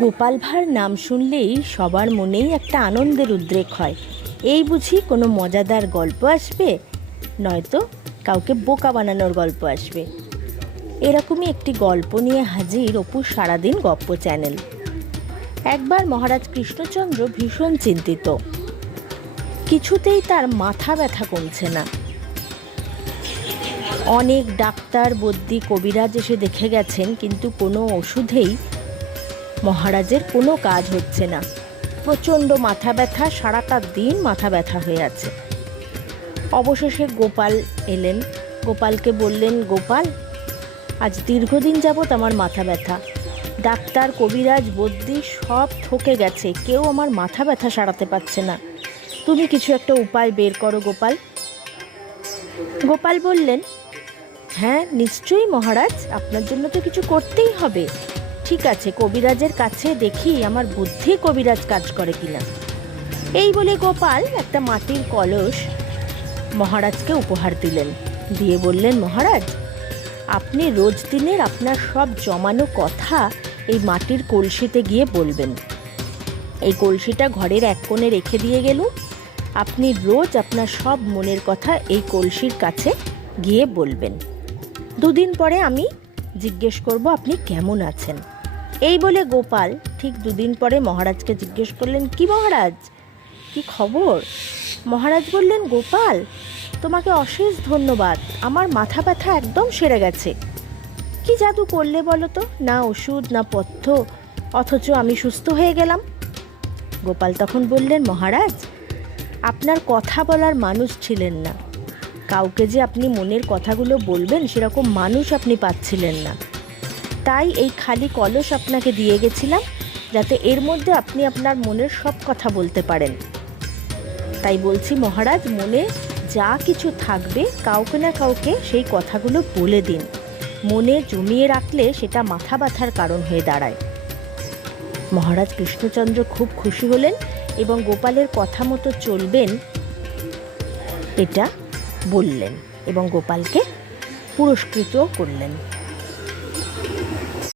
গোপাল ভাঁড় নাম শুনলেই সবার মনেই একটা আনন্দের উদ্রেক হয়। এই বুঝি কোনো মজাদার গল্প আসবে? নয়তো কাউকে বোকা বানানোর গল্প আসবে। এরকমই একটি গল্প নিয়ে হাজির অপু সারাদিন গপ্প চ্যানেল। একবার মহারাজ কৃষ্ণচন্দ্র ভীষণ চিন্তিত। কিছুতেই তার মাথা ব্যথা কমছে না। অনেক ডাক্তার বদ্যি কবিরাজ এসে দেখে গেছেন, কিন্তু কোনো ওষুধেই মহারাজের কোনো কাজ হচ্ছে না। প্রচণ্ড মাথা ব্যথা, সারাটা দিন মাথা ব্যথা হয়ে আছে। অবশেষে গোপাল এলেন। গোপালকে বললেন, গোপাল, আজ দীর্ঘদিন যাবৎ আমার মাথা ব্যথা। ডাক্তার, কবিরাজ বদ্যি সব ঠকে গেছে। কেউ আমার মাথা ব্যথা সারাতে পারছে না। তুমি কিছু একটা উপায় বের করো, গোপাল। গোপাল বললেন হ্যাঁ নিশ্চয়ই মহারাজ, আপনার জন্য তো কিছু করতেই হবে। ঠিক আছে, কবিরাজের কাছে দেখি আমার বুদ্ধি কবিরাজ কাজ করে কিনা। এই বলে গোপাল একটা মাটির কলস মহারাজকে উপহার দিলেন। দিয়ে বললেন, মহারাজ, আপনি রোজ দিনের আপনার সব জমানো কথা এই মাটির কলসিতে গিয়ে বলবেন। এই কলসিটা ঘরের এক কোণে রেখে দিয়ে গেলুন আপনি রোজ আপনার সব মনের কথা এই কলসির কাছে গিয়ে বলবেন। দুদিন পরে আমি জিজ্ঞেস করব, আপনি কেমন আছেন? এই বলে গোপাল ঠিক দুদিন পরে মহারাজকে জিজ্ঞেস করলেন, কি মহারাজ? কি খবর? মহারাজ বললেন, গোপাল, তোমাকে অশেষ ধন্যবাদ। আমার মাথা ব্যথা একদম সেরে গেছে। কি জাদু করলে বলো তো? না ওষুধ, না পথ্য, অথচ আমি সুস্থ হয়ে গেলাম। গোপাল তখন বললেন, মহারাজ, আপনার কথা বলার মানুষ ছিলেন না। কাউকে যে আপনি মনের কথাগুলো বলবেন, সেরকম মানুষ আপনি পাচ্ছিলেন না। তাই এই খালি কলস আপনাকে দিয়ে গেছিলাম, যাতে এর মধ্যে আপনি আপনার মনের সব কথা বলতে পারেন। তাই বলছি, মহারাজ, মনে যা কিছু থাকবে, কাউকে না কাউকে সেই কথাগুলো বলে দিন। মনে জমিয়ে রাখলে সেটা মাথা ব্যথার কারণ হয়ে দাঁড়ায়। মহারাজ কৃষ্ণচন্দ্র খুব খুশি হলেন এবং গোপালের কথা মতো চলবেন এটা বললেন এবং গোপালকে পুরস্কৃতও করলেন।